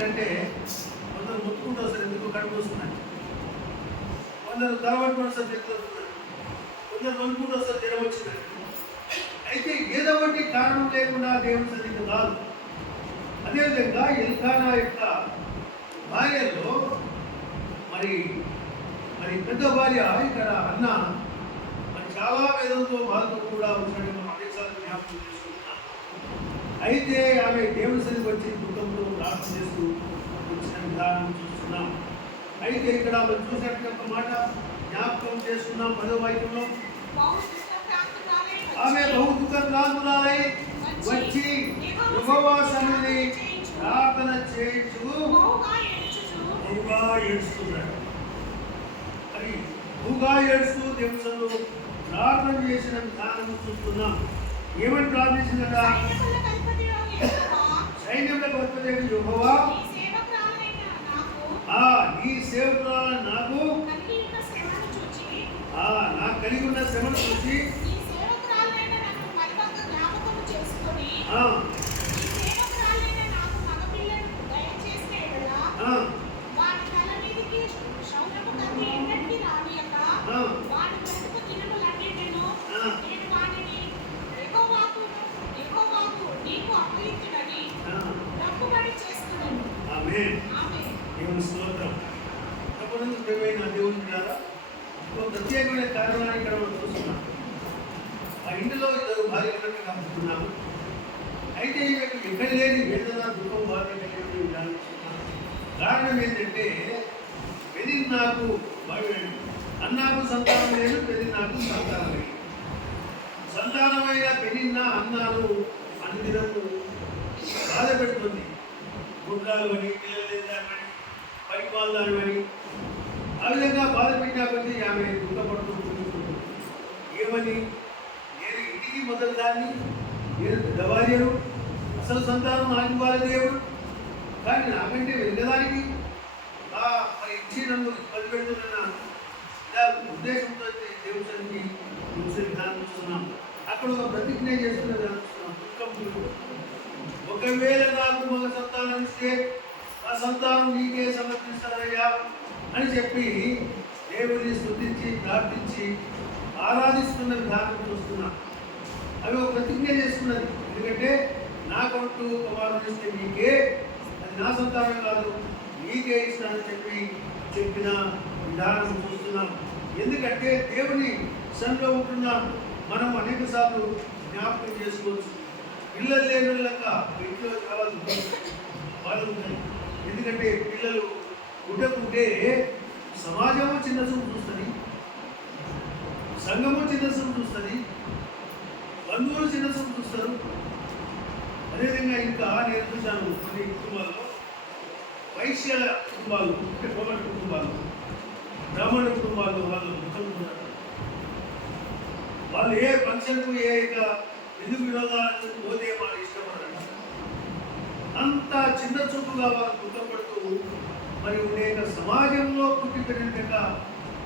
వచ్చిందంటే కొందరు ముట్టుకుంటూ వస్తారు, ఎందుకు కడుపు వస్తున్నాయి, కొందరు తలబట్టుకుని వస్తారు, చేతులు వస్తున్నారు, కొందరు వణుకుంటూ వస్తారు, జ్వరం వచ్చిందని. అయితే ఏదో ఒకటి కారణం లేకుండా దేవుని సన్నిధికి రాదు. అదేవిధంగా ఎల్కానా యొక్క భార్యలో మరి మరి పెద్ద భార్య ఇక్కడ అన్న మరి చాలా వేదంతో బాధతో కూడా వచ్చినట్టు మనం అనేకసార్లు జ్ఞాపకం చేసుకుంటున్నాం. అయితే ఆమె దేవుని సన్నిధికి వచ్చి దుఃఖంతో ప్రార్థన చేస్తూ వచ్చిన విధానం చూస్తున్నాం. అయితే ఇక్కడ మనం చూసినట్టు ఒక మాట జ్ఞాపకం చేసుకున్నాం. 10వ వాక్యంలో ఆమె బహు దుఃఖాంతురాలై వచ్చి యెహోవా సన్నిధిని ప్రార్థన చేయించు బహుగా ఏడుస్తున్నాడు. మరి బహుగా ఏడుస్తూ దేవుడు ప్రార్థన చేసిన విధానం చూస్తున్నాం. ఏమని ప్రార్థించిందట? సైన్యములకు అధిపతి యెహోవా, నీ సేవకురాలైన నాకు నాకు కలిగి ఉన్న శ్రమను చూసి ప్రత్యేకమైన కారణాన్ని ఇక్కడ మనం చూస్తున్నాం. ఆ ఇంటిలో ఇద్దరు భార్య ఉన్నట్టు గమనిస్తున్నాము. అయితే ఎక్కడ లేని వేదన దుఃఖం బాధ కలిగి కారణం ఏంటంటే పెనిన్నాకు అన్నాకు సంతానం లేదు, పెనిన్నాకు సంతానం లేదు. సంతానమైన పెనిన్న అన్నాను అన్నిరము బాధ పెడుతుంది. గుడ్రాలు అని, పిల్లలు లేదామని, పరిపాలన అని ఆ విధంగా బాధ పెట్టినా కొద్దీ ఆమె దుఃఖపడుతూ కూర్చుంటుంది. ఏమని? నేను ఇంటికి మొదలు దాన్ని, నేను పెద్దవార్యను, అసలు సంతానం నాకు ఇవ్వాలి దేవుడు, కానీ నాకంటే వెనకదానికి మరి ఇచ్చి నన్ను ఇబ్బంది పెడుతున్నా ఇలా ఉద్దేశంతో దేవుడి సన్నిధి విధానం చూస్తున్నాం. అక్కడ ఒక ప్రతిజ్ఞ చేస్తున్న విధానం చూస్తున్నాం. దుఃఖం, ఒకవేళ నాకు మగ సంతానం ఇస్తే ఆ సంతానం నీకే సమర్పిస్తానయ్యా అని చెప్పి దేవుడిని స్తుతించి ప్రార్థించి ఆరాధిస్తున్న విధానం చూస్తున్నాం. అవి ఒక ప్రతిజ్ఞ చేస్తున్నది. ఎందుకంటే నాకంటూ కుమారుడు ఇస్తే నీకే, అది నా సంతానం కాదు, నీకే ఇస్తానని చెప్పిన విధానం చూస్తున్నాం. ఎందుకంటే దేవుని సన్నిధిలో ఉంటున్న మనం అనేక సార్లు జ్ఞాపకం చేసుకోవచ్చు. పిల్లలు లేని లెక్క ఇంట్లో చాలా బాధలు ఉన్నాయి. ఎందుకంటే పిల్లలు పుట్టకుంటే సమాజము చిన్న చూపు చూస్తుంది, సంఘము చిన్న చూపు చూస్తుంది, బంధువులు చిన్న చూపు చూస్తారు. అదేవిధంగా ఇంకా నేను చూశాను కొన్ని కుటుంబాల్లో వైశ్య కుటుంబాలు, అంటే బ్రాహ్మణ కుటుంబాలు, బ్రాహ్మణ కుటుంబాల్లో వాళ్ళు దుఃఖంటున్నారు. వాళ్ళు ఏ ఫంక్షన్కు ఏ విధు వినోదాలకు పోతే వాళ్ళు ఇష్టపడరు. అంత చిన్న చూపుగా వాళ్ళు దుఃఖపడుతూ మరి ఉండే సమాజంలో పుట్టి పెరిగిన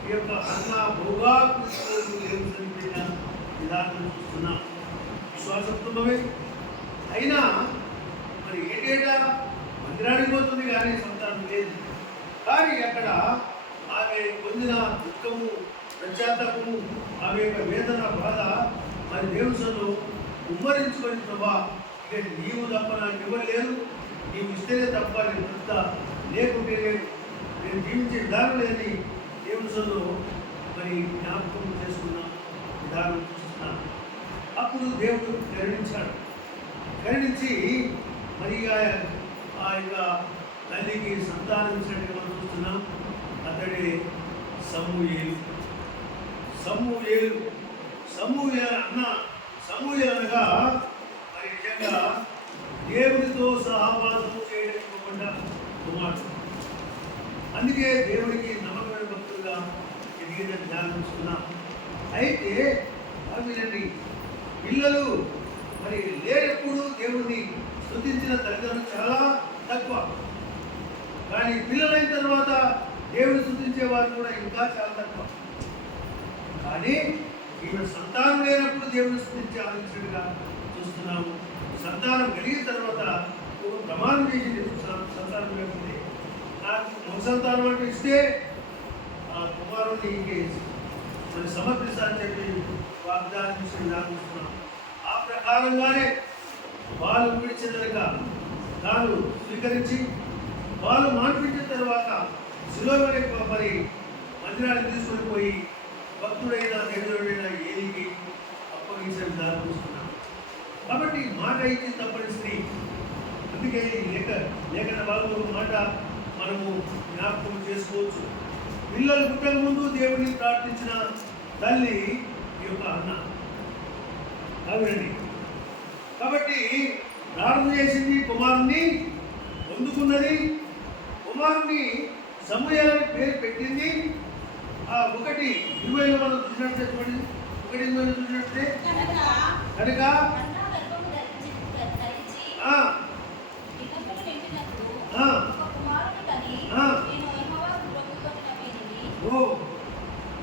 ఈ యొక్క అన్న భోగా చనిపోయిన విధానం చూస్తున్నాం. విశ్వాస కుటుంబమే అయినా మరి ఏటేటా మందిరానికి పోతుంది కానీ సంతానం లేదు. కానీ అక్కడ ఆమె పొందిన దుఃఖము, పశ్చాత్తాపము, ఆమె యొక్క వేదన, బాధ మరి దేవుడు ఉమ్మరించుకొని ప్రభా, ఇక నీవు తప్ప నాకు ఎవరు లేరు, నీవు ఇస్తేనే తప్ప నేను చెప్తా, లేకుంటే నేను జీవించే విధానం లేని దేవుడు మరి జ్ఞాపకం చేసుకున్న విధానం చూస్తున్నాను. అప్పుడు దేవుడు కరుణించి మరి ఆ యొక్క తల్లికి సంతానం ఇచ్చినట్టుగా మనం చూస్తున్నాం. అతడే సమూయేలు. అనగా మరి నిజంగా దేవుడితో సహవాసము చేయడం కుమారుడు. అందుకే దేవుడికి నమ్మకమైన భక్తులుగా ఎదిగిన ధ్యానిస్తున్నాం. అయితే అవినండి పిల్లలు మరి లేనప్పుడు దేవుడిని స్తుతించిన తల్లిదండ్రులు చాలా తక్కువ. కానీ పిల్లలైన తర్వాత దేవుని స్తుతించే వారు కూడా ఇంకా చాలా తక్కువ. కానీ ఈమె సంతానం లేనప్పుడు దేవుని స్తుతించి ఆలోచించినట్టుగా చూస్తున్నాము. సంతానం కలిగిన తర్వాత ఒక ప్రమాణం చేసి సంతానం సంతానం అంటే ఇస్తే ఆ కుమారుడిని ఇంకే మరి సమర్పిస్తారని చెప్పి వాగ్దానం చేసి జ్ఞాపిస్తున్నాం. ఆ ప్రకారంగానే వాళ్ళు విడిచెదరక తాను స్వీకరించి వాళ్ళు మాన్పించిన తర్వాత శిలోవని మరి మందిరాన్ని తీసుకొని పోయి భక్తుడైన దేవుడైన ఏలికి అప్పగించిన విధానం చూస్తున్నాం. కాబట్టి మాట ఇచ్చి తప్పని స్త్రీ. అందుకే ఈ లేఖన భాగంలో మాట మనము జ్ఞాపకం చేసుకోవచ్చు. పిల్లలు పుట్టక ముందు దేవుడిని ప్రార్థించిన తల్లి ఈ యొక్క అన్న అవునండి. కాబట్టి ప్రార్థన చేసింది, కుమారుణ్ణి పొందుకున్నది. కుమారుణ్ణి సమూయేలు పేరు పెట్టింది. ఆ 1:20 మనం చూసినట్టే చూడండి. 1:20 చూసినట్టే కనుక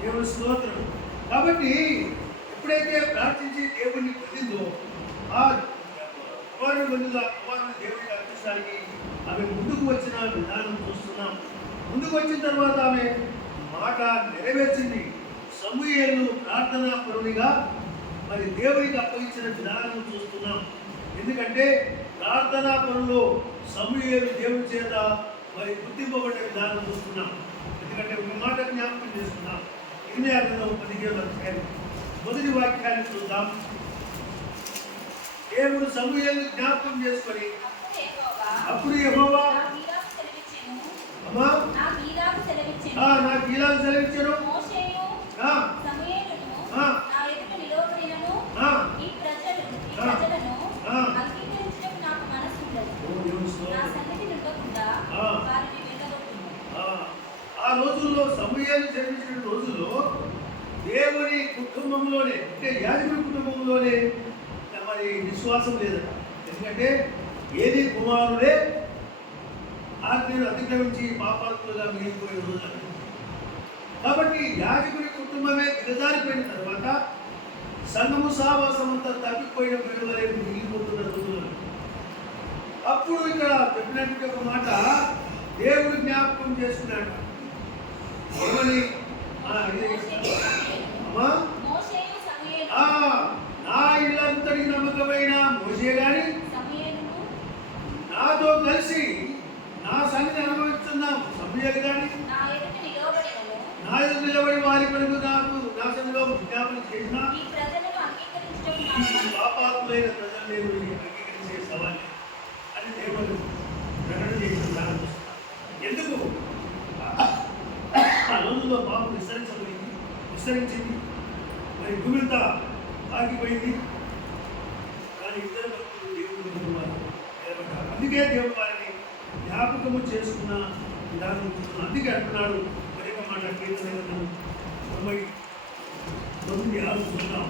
దేవుని స్తోత్రం. కాబట్టి ఎప్పుడైతే ప్రార్థించి దేవుడిని పొందిందో ఆ కుమారుని పొందిందో ఆ కుమారుని దేవుడికి అర్పించడానికి ఆమె ముందుకు వచ్చిన విధానం చూస్తున్నాం. ముందుకు వచ్చిన తర్వాత ఆమె మాట నెరవేర్చింది. సమూయేలును ప్రార్థనా పరునిగా మరి దేవుడికి అప్పగించిన విధానం చూస్తున్నాం. ఎందుకంటే ప్రార్థనా పరులో సమూయేలు దేవుడి చేత మరి గుర్తింపబడే విధానం చూస్తున్నాం. ఎందుకంటే ఒక మాట జ్ఞాపకం చేసుకున్నాం. 15 మొదటి వాక్యాన్ని చూద్దాం. దేవుడు సమూయేలును జ్ఞాపకం చేసుకొని అప్పుడు యెహోవా నాకు ఈలాగు సెలవిచ్చెను, ఆ రోజుల్లో సమూయేలు జన్మించిన రోజుల్లో దేవుని కుటుంబంలోనే అంటే యాజకుడి కుటుంబంలోనే మరి విశ్వాసం లేదట. ఎందుకంటే ఏది కుమారుడే ఆజ్ఞను అతిక్రమించి పాపాత్ములుగా మిగిలిపోయిన రోజులు. కాబట్టి యాజకుడి కుటుంబమే దిగజారిపోయిన తర్వాత సంఘము సావాసం అంతా తప్పిపోయిన విడుదలే మిగిలిపోతున్న రోజులు. అప్పుడు ఇక్కడ చెప్పినట్టు ఒక మాట దేవుడు జ్ఞాపకం చేసుకున్నాడు. ఏమని? నా ఇల్లంతటి నమ్మకమైన మోషే గాని నాతో కలిసి నా సంగతి అనుభవిస్తున్నాం. సమూయేలు గాని నా ఎదుట నిలబడి వారి కొరకు నాకు నా సన్నిధిలో విజ్ఞాపన చేసిన పాపాత్ములైన ప్రజలు అంగీకరించే సవాల్ అని దేవుడు ప్రకటన చేసిన. ఎందుకు? ఆ రోజుల్లో పాపం విస్తరించింది, మరి భూమింతా ఆగిపోయింది. కానీ ఇద్దరు భక్తులు దేవుడు నిలబడ్డారు. అందుకే దేవుడు వారిని జ్ఞాపకము చేసుకున్న విధానం చూస్తున్నాం. అందుకే అంటున్నాడు మరొక మాట కీర్తన 99:6 చూద్దాం.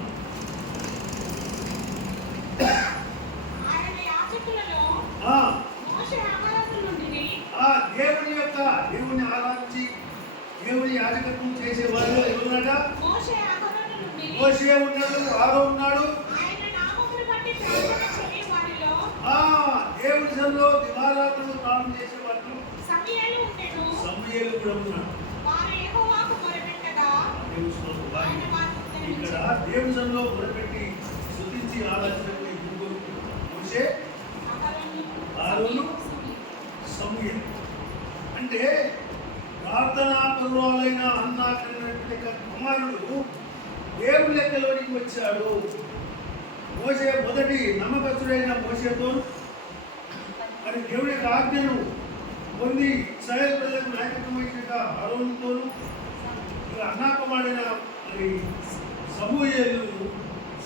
దేవుని ఆరాధించి దేవుని యాజకత్వం చేసే వారిలో ఎవరున్నాడా? మోషే ఉన్నాడు, ఆరోను ఉన్నాడు. దేవుని సన్నిధిలో దివారాత్రులు ప్రార్థన చేసే వారిలో సమూయేలు కూడా ఉన్నాడు. ఇక్కడ దేవుని సన్నిధిలో మొదలుపెట్టి స్తుతించి ఆరాధించే ముగ్గురు మోషే, ఆరోను, సమూయేలు. అంటే ప్రార్థనా పరులైన అన్న కుమారుడు దేవుని లెక్కలోనికి వచ్చాడు. మోషే మొదటి నమ్మకస్తుడైన మోషేతో మరి దేవుని యొక్క ఆజ్ఞను పొంది ఇశ్రాయేలు ప్రజలకు నాయకత్వం వహించిన ఆరోనుతోనూ అన్నా కుమారుడైన మరి సమూయేలు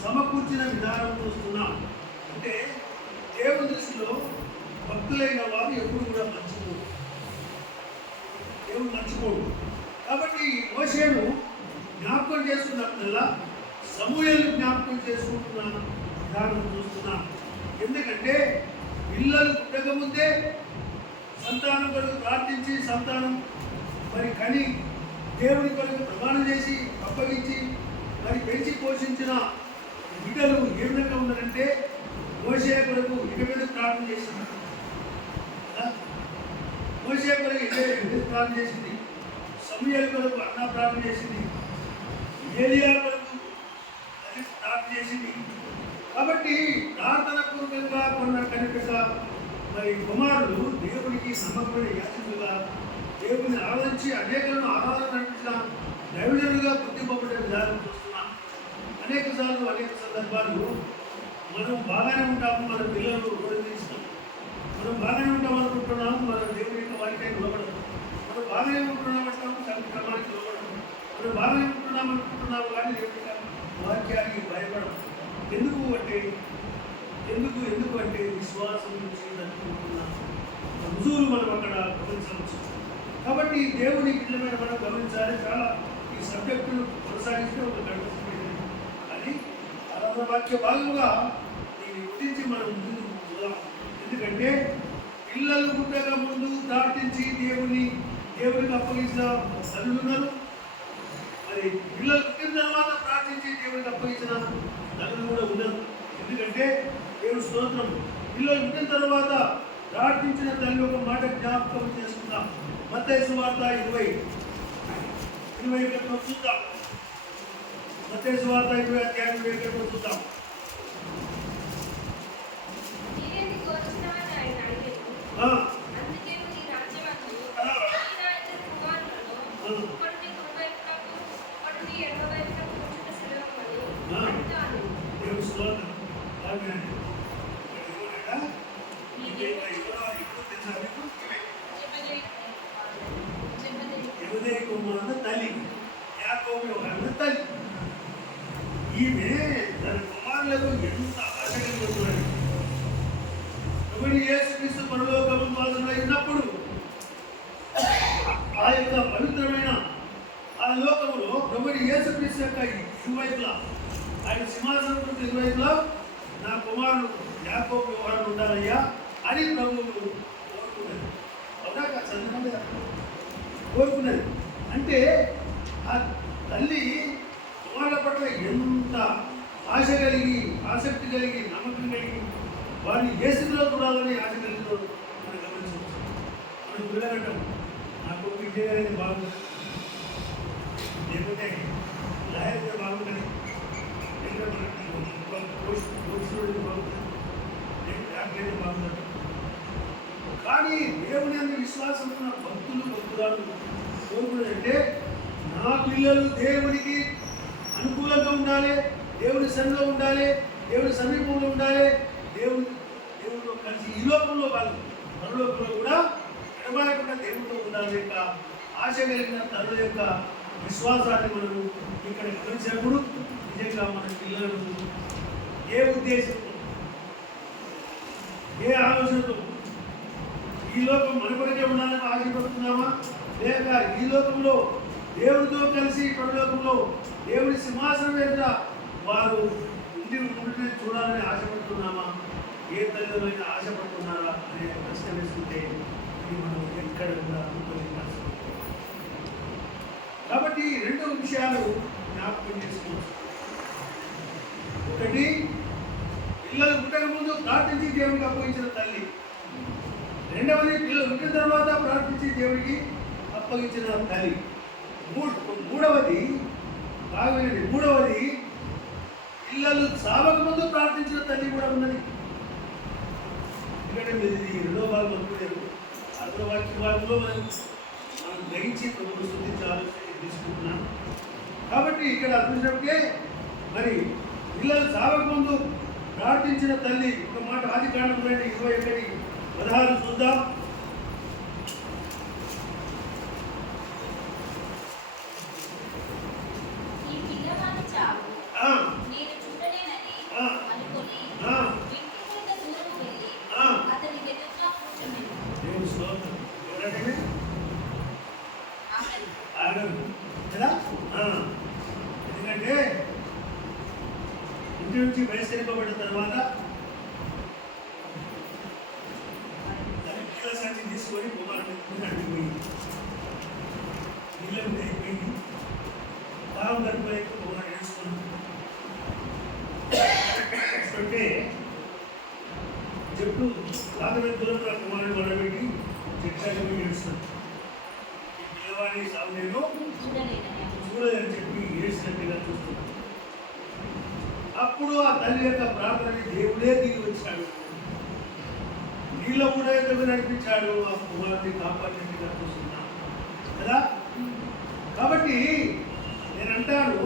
సమకూర్చిన విధానం చూస్తున్నాం. అంటే దేవుని దృష్టిలో భక్తులైన వారు ఎప్పుడు కూడా దేవుడు మర్చిపోడు. కాబట్టి మోషేను జ్ఞాపకం చేసుకున్నప్పుడల్లా సమూయేలు జ్ఞాపకం చేసుకుంటున్న విధానం చూస్తున్నాం. ఎందుకంటే పిల్లలు పుట్టక ముందే సంతానం కొరకు ప్రార్థించి సంతానం మరి కని దేవుని కొరకు ప్రమాణం చేసి అప్పగించి మరి పెంచి పోషించిన బిడ్డలు ఏ విధంగా ఉన్నారంటే మోషే కొరకు ఇక మీద ప్రార్థన చేస్తున్నారు. మోషే కొరకు ప్రార్థన చేసింది, సమూయేలు కొరకు అన్న ప్రార్థన చేసింది, ఏలియా కొరకు అది ప్రార్థన చేసింది. కాబట్టి ప్రార్థన పూర్వకంగా కొన్న కనుక మరి కుమారుడు దేవునికి నమ్మకమైన యాజకులుగా దేవుని ఆరాధించి అనేకలను ఆరాధన నడిపించిన దైవజనులుగా గుర్తింపబడే విధానం చూస్తున్నాం. అనేక సార్లు అనేక సందర్భాలు మనం బాగానే ఉంటాము, మన పిల్లలు ఉపయోగిస్తాం, మనం బాగానే ఉంటాం అనుకుంటున్నాము, మన దేవుని యొక్క వాక్యాన్ని నిలబడదు, మనం బాగానే ఉంటున్నాం అంటాము, క్రమానికి నిలబడదు, మనం బాగానే ఉంటున్నాం అనుకుంటున్నాము కానీ దేవుని వాక్యానికి భయపడము. ఎందుకు అంటే విశ్వాసం నుంచి అనుకుంటున్న రుజువులు మనం అక్కడ గమనించవచ్చు. కాబట్టి దేవుని నిజమైన మనం గమనించాలి. చాలా ఈ సబ్జెక్టును కొనసాగిస్తే ఒక గంట అని ఆరాధన వాక్య భాగంగా దీన్ని గురించి మనం ముందుకు పోదాం. ఎందుకంటే పిల్లలు పుట్టక ముందు ప్రార్థించి దేవునికి అప్పగించిన తల్లులు ఉన్నారు, మరి పిల్లలు పుట్టిన తర్వాత ప్రార్థించి దేవునికి అప్పగించిన తల్లులు కూడా ఉన్నారు. ఎందుకంటే దేవుడు స్తోత్రం, పిల్లలు పుట్టిన తర్వాత ప్రార్థించిన తల్లి ఒక మాట జ్ఞాపకం చేసుకుందాం. మత్తయి సువార్త 20 చూద్దాం. మత్తయి సువార్త 20 చూద్దాం. తల్లి యాకోబు యోహాను తల్లి, ఈమె తన కుమారులకు ఎంత ఆశ కలిగి యేసుక్రీస్తు పరలోకము వాసులై ఉన్నప్పుడు ఆ యొక్క పవిత్రమైన ఆ లోకములో ప్రభుని యేసుక్రీస్తు యొక్క ఇరువైపులా, ఆయన సింహాసనం ఇరువైపులా నా కుమారుడు యాకోబు యోహాను ఉండాలయ్యా అని ప్రభువులు కోరుకున్నది. అవునా చంద్రబాబు కోరుకున్నది అంటే ఆ తల్లి కుమారుల పట్ల ఎంత ఆశ కలిగి, ఆసక్తి కలిగి, నమ్మకం కలిగి వారిని ఏ స్థితిలో చూడాలని ఆశ కలిగితో మనం గమనించవచ్చు. మనం పిల్లగంటాం, నాకు విజయ అనేది బాగుంటుంది, లేకపోతే లాయర్ అయితే బాగుంటుంది, లేకపోతే బాగుంటుంది, లేకపోతే బాగుంటుంది. కానీ దేవుని అందు విశ్వాసం ఉన్న భక్తురాలు కోరుకున్నదంటే నా పిల్లలు దేవునికి అనుకూలంగా ఉండాలి, దేవుని సన్నిధిలో ఉండాలి, దేవుని సమీపంలో ఉండాలి, దేవుడితో కలిసి ఈ లోకంలో కాదు పరలోకంలో కూడా ఎడబాయకుండా దేవుడితో ఉండాలి యొక్క ఆశ కలిగిన తల్లుల యొక్క విశ్వాసాన్ని మనము ఇక్కడ గమనించినప్పుడు నిజంగా మన పిల్లలను ఏ ఉద్దేశంతో, ఏ ఆలోచనతో ఈ లోకం మన కొరకే ఉండాలని ఆశపడుతున్నామా, లేక ఈ లోకంలో దేవుడితో కలిసి పరలోకంలో దేవుడి సింహాసనం ఎదుట వారు ఉండి చూడాలని ఆశపడుతున్నామా, ఏ తల్లిదండ్రులైనా ఆశపడుతున్నారా అనే ప్రశ్న వేసుకుంటే ఇది మనం ఎక్కడ కూడా అనుకోలేదు. కాబట్టి రెండు విషయాలు జ్ఞాపకం చేసుకోవచ్చు. ఒకటి, పిల్లలు పుట్టక ముందు ప్రార్థించి దేవుడికి అప్పగించిన తల్లి. రెండవది, పిల్లలు పుట్టిన తర్వాత ప్రార్థించి దేవుడికి అప్పగించిన తల్లి. మూడవది పిల్లలు చావక ముందు ప్రార్థించిన తల్లి కూడా ఉన్నది. ఎందుకంటే ఇది రెండో భాగం అనుకోలేదు, అర్థ వాక్య భాగంలో మనం గ్రహించి ప్రభుత్వం స్తుతించాలి తీసుకుంటున్నాం. కాబట్టి ఇక్కడ చూసినప్పుడే మరి పిల్లలు చావక ముందు ప్రార్థించిన తల్లి ఒక మాట ఆదికాండం 21:16 చూద్దాం. ఎందుకంటే ఇంటి నుంచి బహిష్కరింపబడిన తర్వాత సంచి తీసుకొని కుమారుడు అడ్డిపోయింది, నీళ్ళు అయిపోయింది, తాము గడిపోయి కుమారుడు నేర్చుకున్నాడు. చెట్టు రాత్రి దూరంలో కుమారుడు మొదలుపెట్టి చెట్టు నీ సాగు నేను చూడలేదని చెప్పి ఏడ్చినట్టుగా చూస్తున్నాను. అప్పుడు ఆ తల్లి యొక్క ప్రార్థనని దేవుడే దిగి వచ్చాడు, నీళ్ళ కూడా ఎదుగు నడిపించాడు, ఆ కుమారుని కాపాడినట్టుగా చూస్తున్నాను కదా. కాబట్టి నేను అంటాను,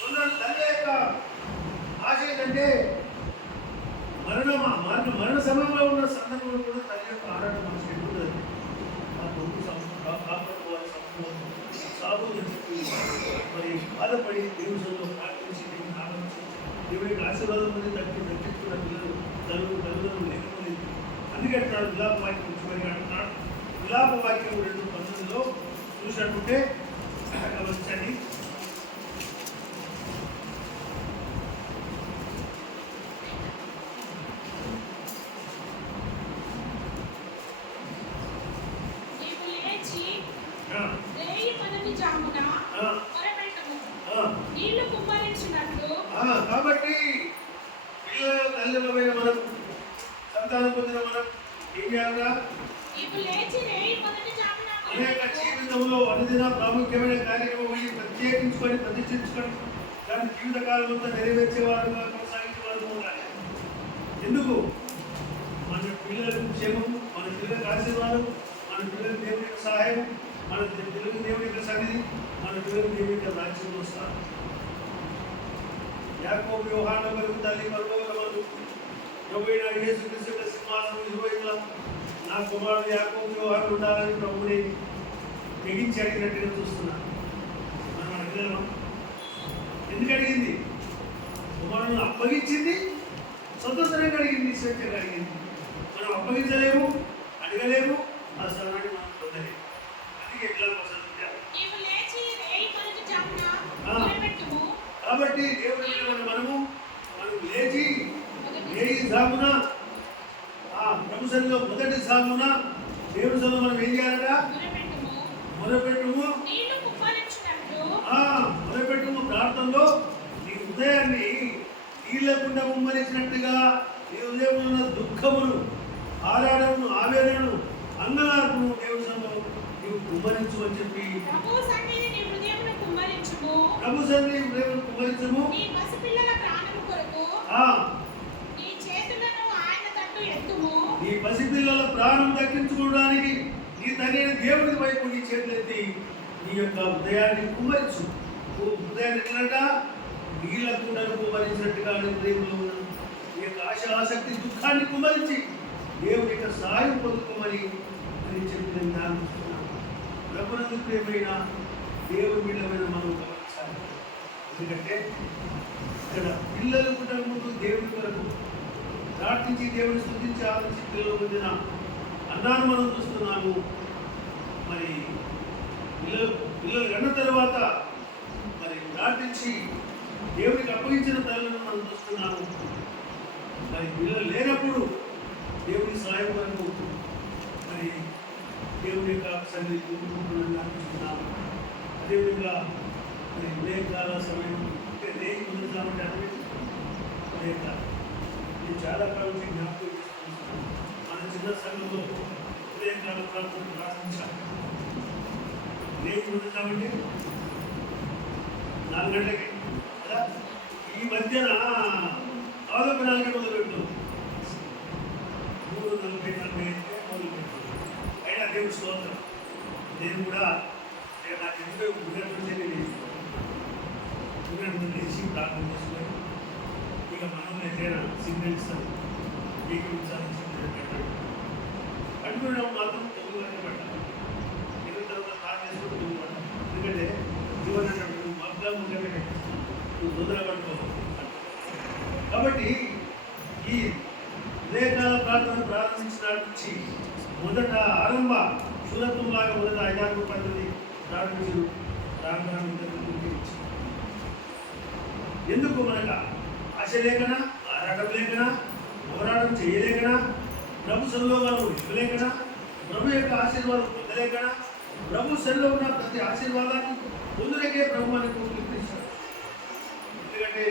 కొందరు తల్లి యొక్క ఆశ ఏంటంటే మరణ సమయంలో ఉన్న సందర్భంలో కూడా తల్లి యొక్క ఆరాటం మనసు ఎక్కుతుంది. ఆ కొడుకు కాపాడుకోవాలి, సాగు చెప్పి మరి బాధపడి దేవుడిలో ప్రార్థించి దేవుని ఆలోచించి దేవుడికి ఆశీర్వాదం ఉంది దక్కించుకున్న పిల్లలు తల్లిదండ్రులు లేకపోతే అందుకే అంటున్నాడు విలాప వాక్యం చివరిగా అంటున్నాడు. విలాప వాక్యం 2:19 చూసినట్టుంటే వచ్చని కాబట్టి పిల్లల తల్లిదండ్రులమైన మనం సంతానం పొందిన మనం ఏం చేయాలా? అనేక జీవితంలో అనుదిన ప్రాముఖ్యమైన కార్యక్రమం ప్రత్యేకించుకొని ప్రతిష్ఠించుకొని దాని జీవితకాలం అంతా నెరవేర్చేవారుగా కొనసాగించేవారు ఉండాలి. ఎందుకు? మన పిల్లలకు క్షేమం, మన పిల్లలకు ఆశీర్వాదం, మన పిల్లలకు దేవుని యొక్క సహాయం, మన పిల్లలకు దేవుని యొక్క సన్నిధి, మన పిల్లలకు దేవుని యొక్క రాజ్యంలో వస్తారు. యాకోబు యోహాను వరకు తల్లి పరలోకమందు ప్రభువైన యేసుక్రీస్తు యొక్క సింహాసనం ఇరువైపులా నా కుమారుడు యాకోబు యోహాను ఉండాలని ప్రభువుని తెగించి అడిగినట్టుగా చూస్తున్నాను. మనం అడగలేమా? ఎందుకు అడిగింది? కుమారుడు అప్పగించింది, సంతోషంగా అడిగింది, స్వేచ్ఛగా అడిగింది. మనం అప్పగించలేము, అడగలేము, ఆ స్థలాన్ని మనం పొందలేము. అందుకే ఎట్లా కాబట్టి దేవుడి మనము లేచి జామున ప్రభు సన్నిధిలో మొదటి జామున దేవుడి సన్నిధిలో మనం ఏం చేయాలట? మొదలుపెట్టుము ప్రార్థనలో నీ హృదయాన్ని నీళ్ళకుండా ఉమ్మరించినట్టుగా నీ హృదయంలో ఉన్న దుఃఖమును, ఆరాటమును, ఆవేదనను, అంగలార్పును దేవుడి సన్నిధిలో నీవు కుమ్మరించు అని చెప్పి ప్రభు సన్నిధి హృదయమును కుమ్మరించుము. నీ పసిపిల్లల ప్రాణము కొరకు నీ చేతులను ఆయన తట్టు ఎత్తుము. నీ పసిపిల్లల ప్రాణం దక్కించుకోవడానికి నీ తండ్రి దేవుడి వైపు నీ చేతులు ఎత్తి నీ యొక్క హృదయాన్ని కుమ్మరించు. హృదయాన్ని ఎట్లంట? నీళ్ళ కుండను కుమ్మరించినట్టుగా హృదయంలో ఉన్న నీ యొక్క ఆశక్తి దుఃఖాన్ని కుమ్మరించి దేవుడి యొక్క సహాయం పొందుకోమని అని చెప్పి నేను ధ్యానిస్తున్నాను. ప్రభునందు ప్రియమైన దేవుడి బిడ్డలమైన మనం గమనించాలి. ఎందుకంటే ఇక్కడ పిల్లలు పుట్టక ముందు దేవుడి కొరకు ప్రార్థించి దేవుడిని స్తుతించి ఆలోచించి పిల్లలు పొందిన అన్నాను మనం చూస్తున్నాము. మరి పిల్లలు అన్న తర్వాత మరి ప్రార్థించి దేవుడికి అప్పగించిన తల్లులను మనం చూస్తున్నాము. మరి పిల్లలు లేనప్పుడు దేవుడి సహాయం కొరకు మరి దేవుడి యొక్క సన్నిధి చూస్తున్నాము. అదేవిధంగా మరి ఉదయకాల సమయం అంటే రేపు పొందుతామంటే అది ఉదయకాలం. నేను చాలా కాలం జ్ఞాపకం చేసుకుంటున్నాను. మన చిన్న సంఘంలో ఉదయకాల ప్రార్థన ప్రార్థించాలి. రేపు పొందుతామంటే 4 గంటలకి కదా. ఈ మధ్యన 4:40 మొదలుపెట్టాం. 3:40 మొదలుపెట్టాం. అయినా దేవుడు స్తోత్రం. నేను కూడా నాకు ఎందుకు గుర్రె లేచి ప్రార్థన చేసుకొని ఇక మనం ఏదైనా సిగ్నల్ ఇస్తాం, ఏకీవించాలని పెట్టాడు. అడుగుడం మాత్రం 9 గంటలు పెట్టాలి. మిగతా తర్వాత ప్రార్థన చేసుకుంటూ 9 గంటలు. ఎందుకంటే జీవన మాత్రం ఉండే నువ్వు తొందరగా పడుకోవాలి. కాబట్టి ఈ ఉదయకాల ప్రార్థన ప్రారంభించిన నుంచి మొదట ఆరంభ శూరత్వంలాగా మొదట 5-6 పద్ధతి ప్రారంభించారు. ఎందుకు? మనకు ఆశ లేకనా, ఆరాటం లేకనా, పోరాటం చేయలేకనా, ప్రభు సన్నిధిలో మనం ఇవ్వలేకనా, ప్రభు యొక్క ఆశీర్వాదం పొందలేకనా, ప్రభు సన్నిధిలో ఉన్న ప్రతి ఆశీర్వాదాన్ని పొందులకే ప్రభు మనకు పిలిపించాడు. ఎందుకంటే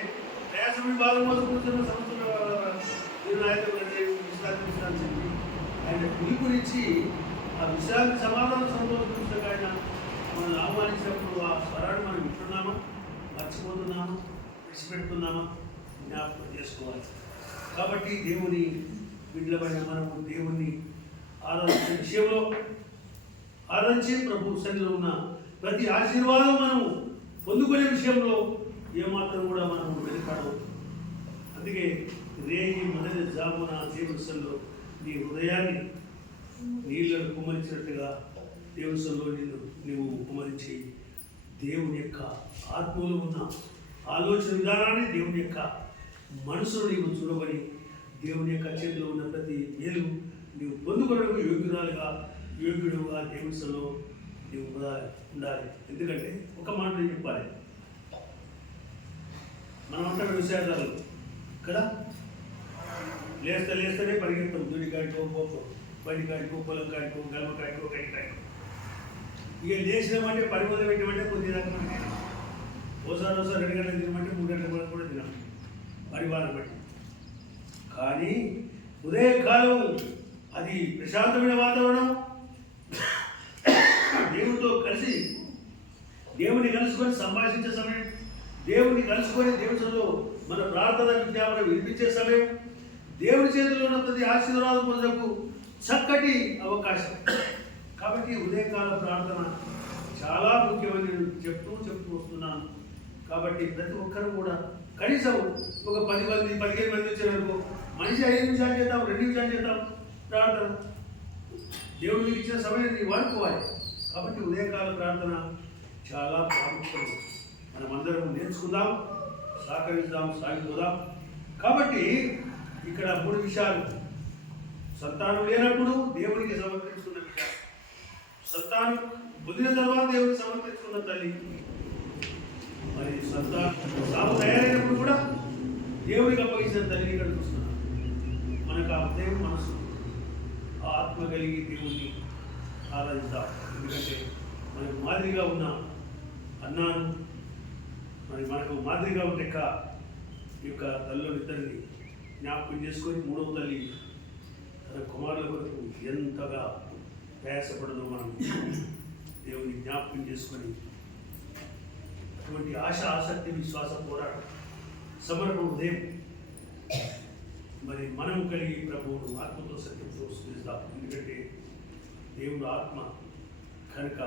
ప్రయాసమైన భాగం కోసం కూర్చున్న సంవత్సరం విశ్రాంతి చెప్పి ఆయన పిలుపునిచ్చి ఆ విశ్రాంతి సమాధానం సంతోషించక ఆయన ఆహ్వానించినప్పుడు ఆ స్వరాన్ని మనం వింటున్నామా, మర్చిపోతున్నామా, విడిచిపెడుతున్నామా జ్ఞాపకం చేసుకోవాలి. కాబట్టి దేవుని బిడ్డలమైన మనము దేవుణ్ణి ఆరాధించే విషయంలో, ఆరాధించే ప్రభు సన్నిధిలో ఉన్న ప్రతి ఆశీర్వాదం మనము పొందుకునే విషయంలో ఏమాత్రం కూడా మనము వెనుకాడవు. అందుకే రేయి మొదటి జామున దేవుని సన్నిధిలో నీ హృదయాన్ని నీళ్లను కుమ్మరించినట్టుగా దేవుని సన్నిధిలో నీవు కుమ్మరించి దేవుని యొక్క ఆత్మలో ఉన్న ఆలోచన విధానాన్ని, దేవుని యొక్క మనసును నీవు చూడబడి దేవుని యొక్క చేతిలో ఉన్న ప్రతి మేలు నీవు పొందుకోవడానికి యోగ్యుడుగా దేవుని సన్నిధిలో నీవు ఉండాలి. ఎందుకంటే ఒక మాట చెప్పాలి, మనమంతా వ్యవసాయదారులు కదా, లేస్తేనే పరిగెత్తాం, దుడి కాడికో పోపో, బండి కాడికో, పొలం కాడికో, గల్మ కాడికో, గట్టి కాడికో. ఇక లేచినామంటే 10 మంది పెట్టమంటే కొద్ది దాకా మనకి ఓసారి 2 గంటలకు తినమంటే 3 గంటల వరకు కూడా తినాం పరివారం బట్టి. కానీ ఉదయకాలం అది ప్రశాంతమైన వాతావరణం, దేవునితో కలిసి దేవుని కలుసుకొని సంభాషించే సమయం, దేవుని కలుసుకొని దేవునిలో మన ప్రార్థన విజ్ఞాపన వినిపించే సమయం, దేవుని చేతిలో ఉన్న ప్రతి ఆశీర్వాదం పొందకు చక్కటి అవకాశం. కాబట్టి ఉదయకాల ప్రార్థన చాలా ముఖ్యమని నేను చెప్తూ వస్తున్నాను. కాబట్టి ప్రతి ఒక్కరు కూడా కనీసం ఒక 10 మంది 15 మంది వచ్చేవరకు మనిషి 5 నిమిషాలు చేద్దాం, 2 నిమిషాలు చేద్దాం ప్రార్థన. దేవుడికి ఇచ్చిన సమయాన్ని వాడుకోవాలి. కాబట్టి ఉదయకాల ప్రార్థన చాలా ప్రాముఖ్యం. మనమందరం నేర్చుకుందాం, సహకరిద్దాం, సాగిపోదాం. కాబట్టి ఇక్కడ 3 విషయాలు. సంతానం లేనప్పుడు దేవునికి సమర్పించుకున్న విషయాలు, సంతానం పొందిన తర్వాత దేవునికి సమర్పించుకున్న తల్లి, మరి సాగు తయారైనప్పుడు కూడా దేవునికి అప్పగించిన తల్లిని ఇక్కడ చూస్తున్నాం. మనకు ఆ ఉదయం మనసు, ఆ ఆత్మ కలిగి దేవుణ్ణి ఆరాధిద్దాం. ఎందుకంటే మనకు మాదిరిగా ఉన్న అన్నాను, మనకు మాదిరిగా ఉంటే ఈ యొక్క తల్లిద్దరిని జ్ఞాపకం చేసుకొని 3వ తల్లి తన కుమారుల కొరకు ఎంతగా ప్రయాసపడదో మనం దేవుని జ్ఞాపకం చేసుకొని అటువంటి ఆశ, ఆసక్తి, విశ్వాస, పోరాటం, సమర్పణ ఉదయం మరి మనం కలిగి ప్రభువును ఆత్మతో సత్యంతో స్తుతిస్తాం. ఎందుకంటే దేవుడు ఆత్మ కనుక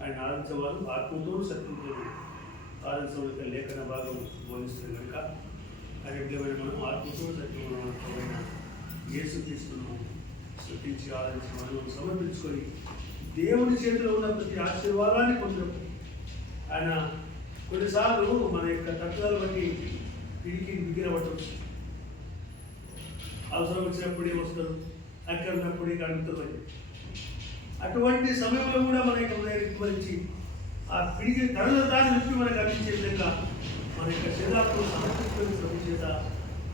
ఆయన ఆరాధించేవారు ఆత్మతో సత్యంతో ఆరాధించే లేఖన భాగం బోధిస్తుంది కనుక ఆయన విధమైన మనం ఆత్మతో సత్యమైన యేసుక్రీస్తును స్తుతించి ఆరాధించి మనం సమర్పించుకొని దేవుని చేతిలో ఉన్న ప్రతి ఆశీర్వాదాన్ని పొందడం. ఆయన కొన్నిసార్లు మన యొక్క తత్వాలు బట్టి పిడికి బిగిరవటం, అవసరం వచ్చినప్పుడే వస్తారు, అక్కడినప్పుడే కడుగుతామని. అటువంటి సమయంలో కూడా మన యొక్క హృదయాన్ని గురించి ఆ పిడికి తనలో దాన్ని నుంచి మనకు అందించే విధంగా మన యొక్క శరీరాలను సమర్పించుకొని ప్రభు చేత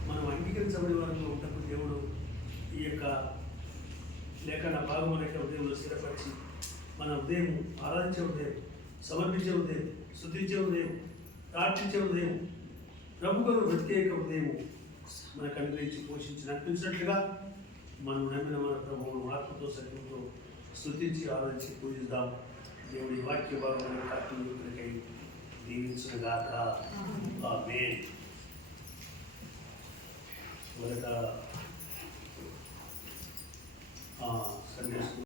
మనం అంగీకరించబడే వరకు ఉన్నప్పుడు దేవుడు ఈ యొక్క లేఖన భాగం మన యొక్క ఉదయంలో స్థిరపరిచి మన ఉదయం ఆరాధించే ఉదయం, సమర్పించే ఉదయం, స్తుతించే ఉదయం, ప్రార్థించే ఉదయం, ప్రభు గారు ప్రత్యేక ఉదయం మనకు అనుగ్రహించి పోషించి నడిపించినట్లుగా మనం నమ్మిన మన ప్రభువును ఆత్మతో సత్యంతో స్తుతించి ఆరాధించి పూజిద్దాం. దేవుడి వాక్య భాగమైన కార్యక్రమకై దీవించుగాక. ఆమేన్. మొదట సందేశం